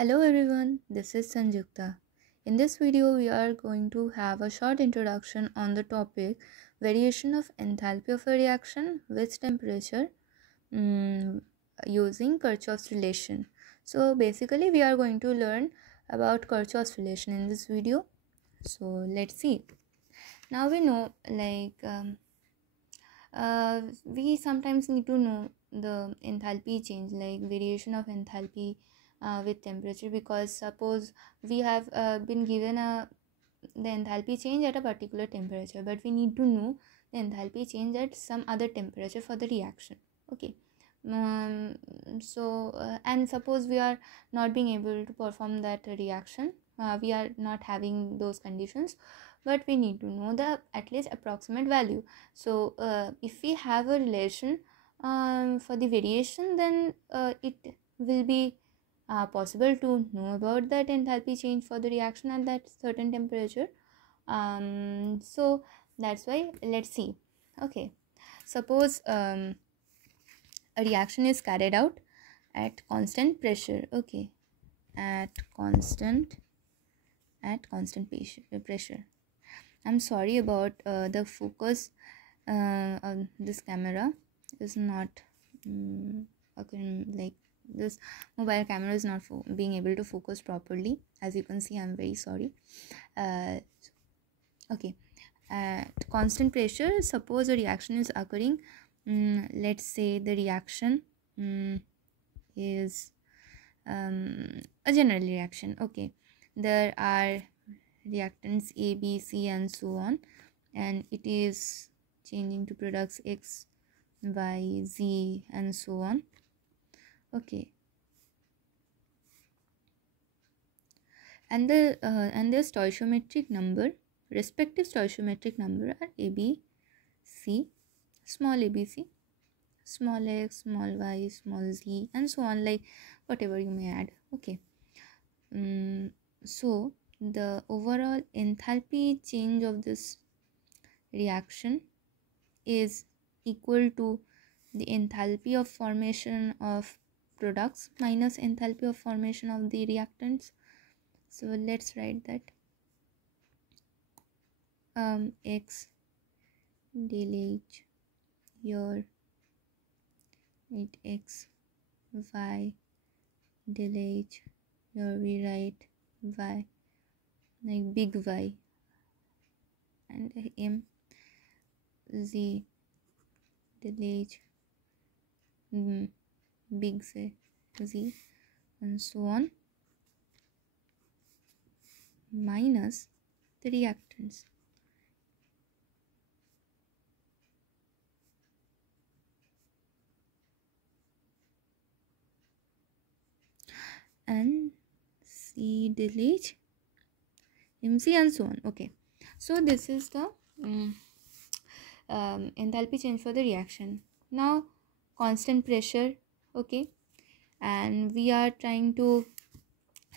Hello everyone, this is Sanjukta. In this video, we are going to have a short introduction on the topic variation of enthalpy of a reaction with temperature mm, using Kirchhoff's relation. So basically, we are going to learn about Kirchhoff's relation in this video. So let's see. Now we know we sometimes need to know the enthalpy change, like variation of enthalpy with temperature, because suppose we have been given the enthalpy change at a particular temperature, but we need to know the enthalpy change at some other temperature for the reaction. Okay. And suppose we are not being able to perform that reaction, we are not having those conditions, but we need to know the at least approximate value. So if we have a relation for the variation, then it will be possible to know about that enthalpy change for the reaction at that certain temperature. So that's why let's see. Okay, suppose a reaction is carried out at constant pressure. Okay, at constant pressure. I'm sorry about the focus on this camera is not okay, like this mobile camera is not being able to focus properly. As you can see, I'm very sorry. uh, okay, at constant pressure, suppose a reaction is occurring. Let's say the reaction is a general reaction. Okay, there are reactants A, B, C and so on, and it is changing to products X, Y, Z and so on. Okay, and the stoichiometric number, respective stoichiometric number are A, B, C, small a, b, c, small x, small y, small z and so on, like whatever you may add. Okay. So the overall enthalpy change of this reaction is equal to the enthalpy of formation of products minus enthalpy of formation of the reactants. So let's write that x del h here, it x, y del h here we write y, like big Y, and m z del h big Z, and so on, minus the reactants. And C del h, MC and so on. Okay, so this is the enthalpy change for the reaction. Now constant pressure. Okay, and we are trying to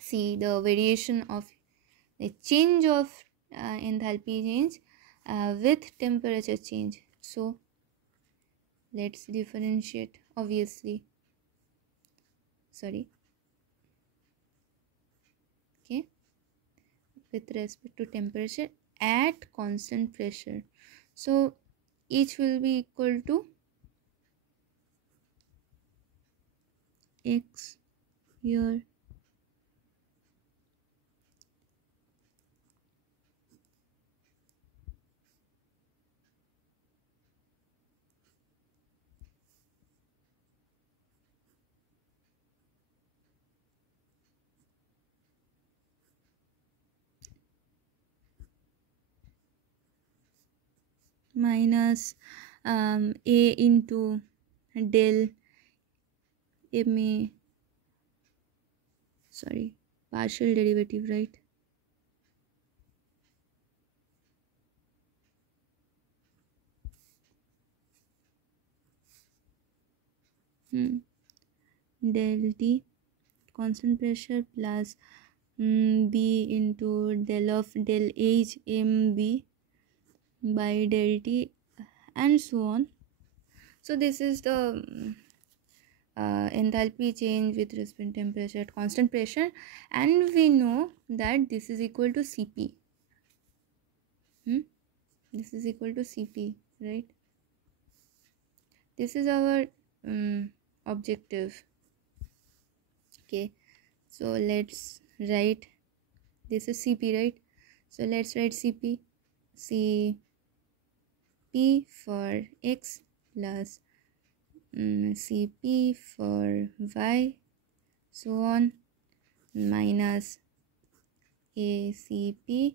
see the variation of the change of enthalpy change with temperature change. So let's differentiate, obviously. Sorry. Okay, with respect to temperature at constant pressure. So each will be equal to x here minus a into del ma, sorry, partial derivative, right? Del T constant pressure plus B into del of del H mB by del T and so on. So this is the enthalpy change with respect to temperature at constant pressure, and we know that this is equal to Cp. This is equal to Cp, right? This is our objective. Okay, so let's write, this is Cp, right? So let's write Cp. Cp for x plus Cp for y, so on, minus ACp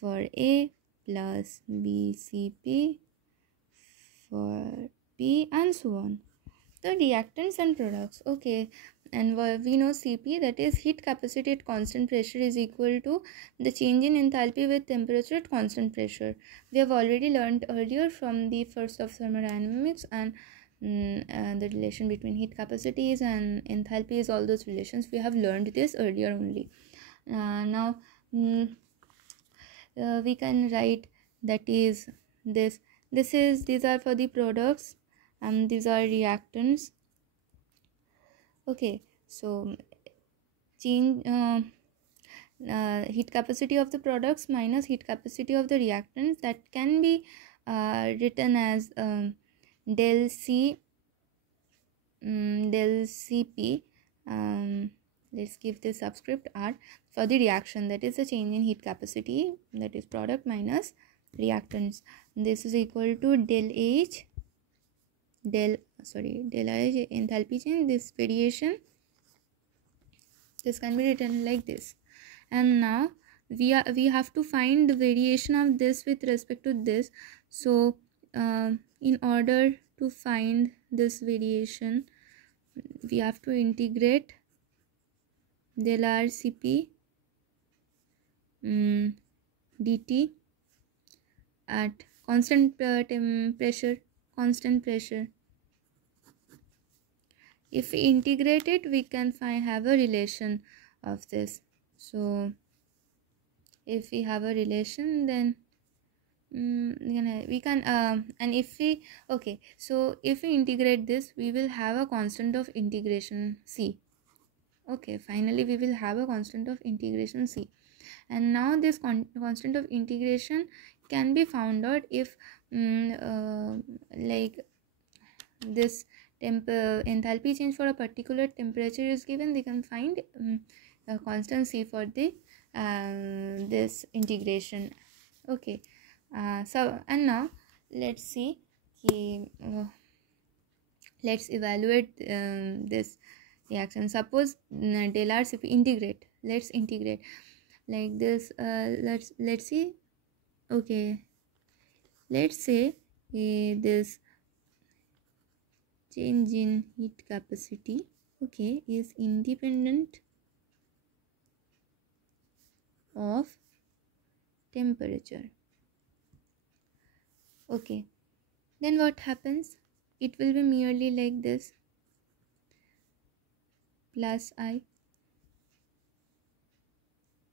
for A plus BCp for P, and so on. The reactants and products. Okay, and we know Cp, that is heat capacity at constant pressure, is equal to the change in enthalpy with temperature at constant pressure. We have already learned earlier from the first of thermodynamics, and the relation between heat capacities and enthalpies, all those relations we have learned this earlier only. Now we can write, that is these are for the products and these are reactants. Okay, so change heat capacity of the products minus heat capacity of the reactants, that can be written as del C del Cp, let's give this subscript R, for the reaction, that is the change in heat capacity, that is product minus reactants. This is equal to del H del H enthalpy change, this variation, this can be written like this. And now we have to find the variation of this with respect to this. So in order to find this variation, we have to integrate del R Cp dt at constant pressure. If we integrate it, we can have a relation of this. So if we have a relation, then we can and if we, okay, so if we integrate this, we will have a constant of integration C. Okay, finally we will have a constant of integration C. And now this constant of integration can be found out if like this enthalpy change for a particular temperature is given, they can find a constant C for the this integration. Okay, so and now let's see, let's evaluate this reaction. Suppose del R Cp, integrate, let's integrate like this. Let's see. Okay, let's say this change in heat capacity, okay, is independent of temperature. Okay, then what happens? It will be merely like this, plus I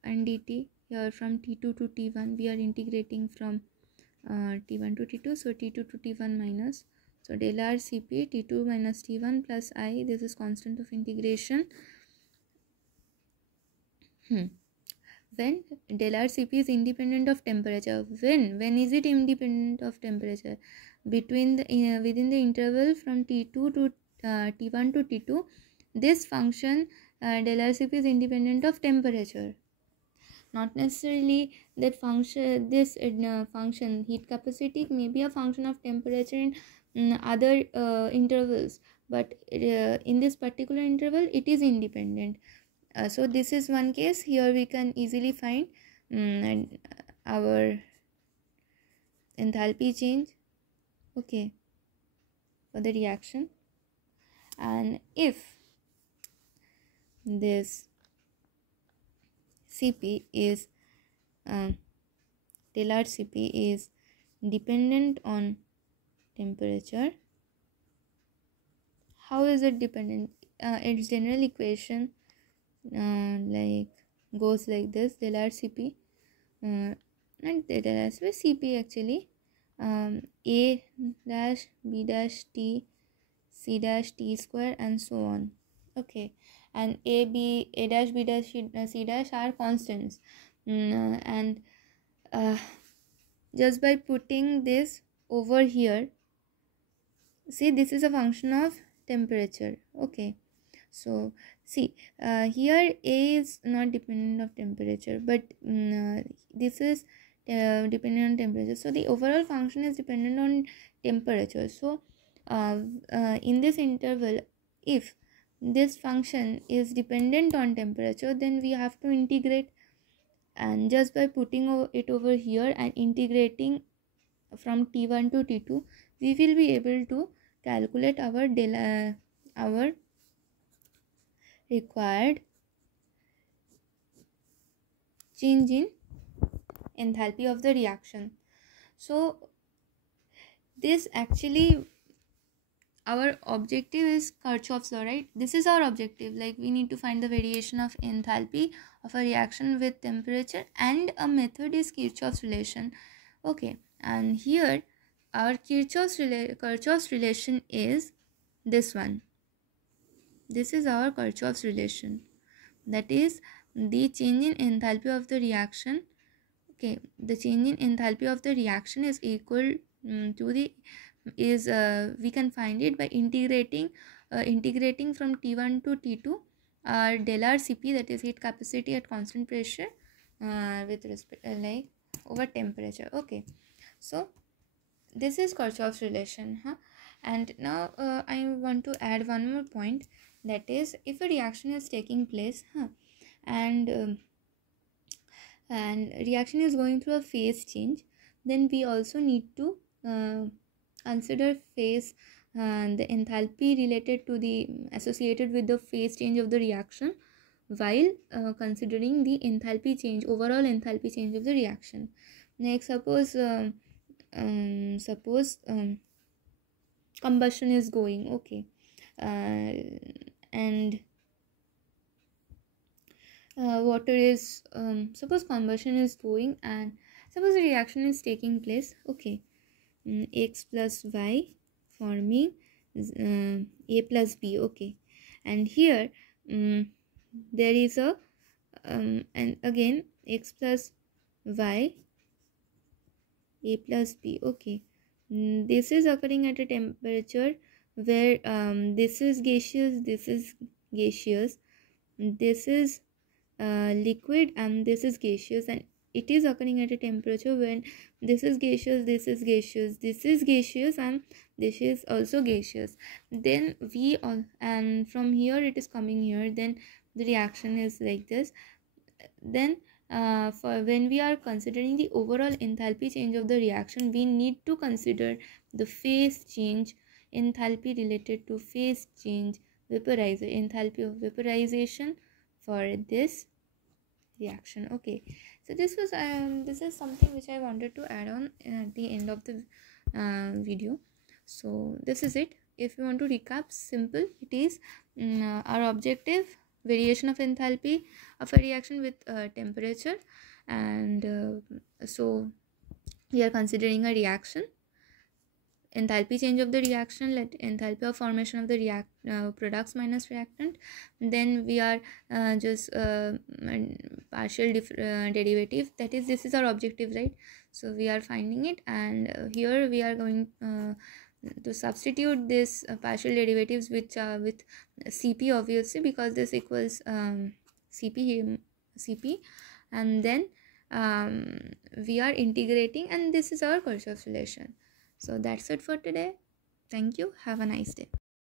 and dt. Here from T2 to T1 we are integrating from T1 to T2, so T2 to T1 minus, so del R Cp T2 minus T1 plus I, this is constant of integration. When del R Cp is independent of temperature, when is it independent of temperature? Between the within the interval from T2 to T1 to T2, this function del R Cp is independent of temperature. Not necessarily that function, this function heat capacity may be a function of temperature in other intervals, but in this particular interval it is independent. So this is one case. Here we can easily find our enthalpy change, okay, for the reaction. And if this Cp is del R Cp is dependent on temperature, how is it dependent? Its general equation like goes like this: del R Cp and del R Cp actually A dash B dash T c dash t square and so on. Okay, and a dash b dash c dash are constants. And just by putting this over here, see, this is a function of temperature. Okay, so see, here a is not dependent of temperature, but this is dependent on temperature, so the overall function is dependent on temperature. So in this interval, if this function is dependent on temperature, then we have to integrate, and just by putting it over here and integrating from t1 to t2, we will be able to calculate our required change in enthalpy of the reaction. So this actually, our objective is Kirchhoff's law, right? This is our objective, like we need to find the variation of enthalpy of a reaction with temperature, and a method is Kirchhoff's relation. Okay, and here our Kirchhoff's relation is this one. This is our Kirchhoff's relation, that is the change in enthalpy of the reaction. Okay, the change in enthalpy of the reaction is equal to the we can find it by integrating from T1 to T2 del R Cp, that is heat capacity at constant pressure with respect like over temperature. Okay, so this is Kirchhoff's relation, and now I want to add one more point, that is, if a reaction is taking place and reaction is going through a phase change, then we also need to consider phase the enthalpy related to the associated with the phase change of the reaction, while considering the enthalpy change, overall enthalpy change of the reaction. Next, suppose combustion is going, okay, and water is suppose combustion is going, and suppose the reaction is taking place. Okay, x plus y forming a plus b. Okay, and here there is a and again x plus y a plus b. Okay, this is occurring at a temperature where this is gaseous, this is gaseous, this is liquid, and this is gaseous, and it is occurring at a temperature when this is gaseous, this is gaseous, this is gaseous, and this is also gaseous. Then we all, and from here it is coming here, then the reaction is like this. Then for when we are considering the overall enthalpy change of the reaction, we need to consider the phase change, enthalpy related to phase change, enthalpy of vaporization for this reaction. Okay, so this is something which I wanted to add on at the end of the video. So this is it. If you want to recap, simple, it is our objective, variation of enthalpy of a reaction with temperature, and so we are considering a reaction, enthalpy change of the reaction, let enthalpy of formation of the products minus reactant. Then we are just partial derivative, that is, this is our objective, right? So we are finding it, and here we are going to substitute this partial derivatives which with Cp, obviously, because this equals Cp, and then we are integrating, and this is our Kirchhoff's relation. So that's it for today. Thank you. Have a nice day.